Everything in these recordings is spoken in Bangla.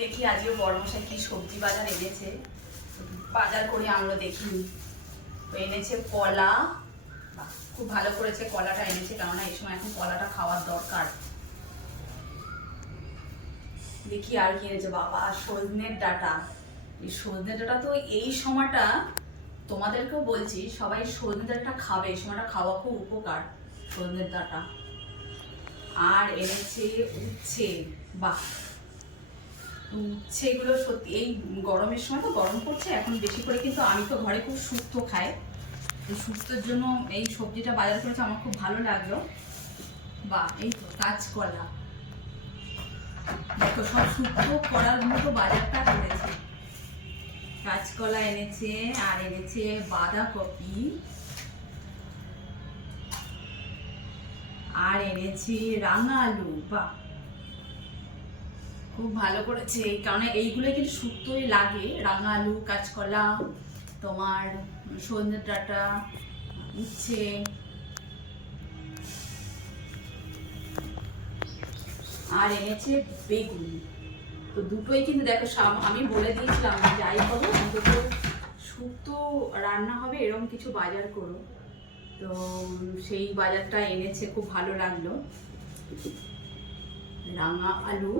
দেখি আজকে বড়মশাই কি সবজি বাজার এনেছে, বাজার করে আনলো দেখিনি। তো এনেছে কলা, খুব ভালো করেছে কলাটা এনেছে, কেননা এই সময় এখন কলাটা খাওয়ার দরকার। দেখি আর কি এনেছে, বাবা সজনের ডাঁটা। এই সজনে ডাঁটা তো এই সময়টা তোমাদেরকেও বলছি, সবাই সজনে ডাঁটা খাবে, এই সময়টা খাওয়া খুব উপকার সজনের ডাঁটা। আর এনেছে উচ্ছে, বাহ উচ্ছেগুলো সত্যি এই গরমের সময় তো গরম পড়ছে এখন বেশি করে, কিন্তু আমি তো ঘরে খুব শুক্তো খাই, তো শুক্তোর জন্য এই সবজিটা বাজার করেছে, আমার খুব ভালো লাগলো। বা এই তো কাঁচকলা, দেখো সব শুক্তো করার মতো বাজারটা করেছে। কাঁচকলা এনেছে, আর এনেছে বাঁধাকপি, আর এনেছে রাঙা আলু। বা খুব ভালো করেছে, কারণ এইগুলো কিন্তু শুক্তোই লাগে, রাঙা আলু, কাঁচকলা, তোমার সজনে ডাঁটা, উচ্ছে, আর এনেছে বেগুন। তো দুটোই কিন্তু দেখো আমি বলে দিয়েছিলাম যাই করো অন্তত শুক্তো রান্না হবে এরকম কিছু বাজার করো, তো সেই বাজারটা এনেছে, খুব ভালো লাগলো। রাঙা আলু,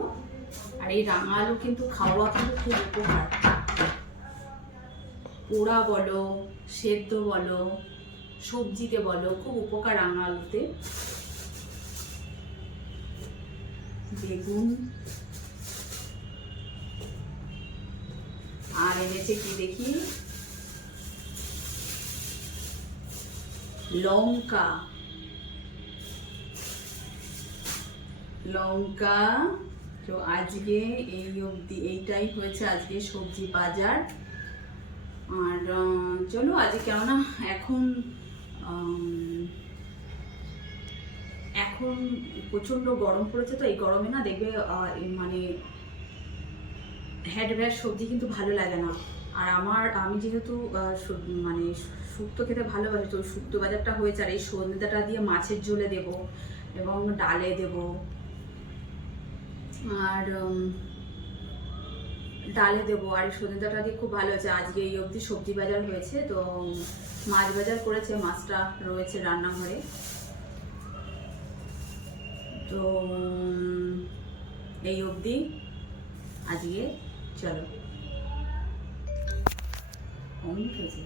আর এই রাঙা আলু কিন্তু খাওয়া কিন্তু খুব উপকার, পোড়া বলো, সেদ্ধ বলো, সবজিতে বলো, খুব উপকার রাঙা আলুতে। বেগুন, আর এনেছে কি দেখি, লঙ্কা, লঙ্কা। তো আজকে এই অবধি এইটাই হয়েছে আজকে সবজি বাজার। আর চলো আজকে কেননা এখন এখন প্রচণ্ড গরম পড়েছে, তো এই গরমে না দেখবে মানে হ্যাডব্যাড সবজি কিন্তু ভালো লাগে না। আর আমি যেহেতু মানে শুক্তো খেতে ভালোবাসি, তো শুক্তো বাজারটা হয়েছে, আর এই সজনেটা দিয়ে মাছের ঝোলে দেব এবং ডালে দেব, আর ডালে দেবো, আর এই সজনেটা দিয়ে খুব ভালো হয়েছে। আজকে এই অবধি সবজি বাজার হয়েছে, তো মাছ বাজার করেছে, মাছটা রয়েছে রান্নাঘরে। তো এই অবধি আজকে, চলো অনেক হয়েছে।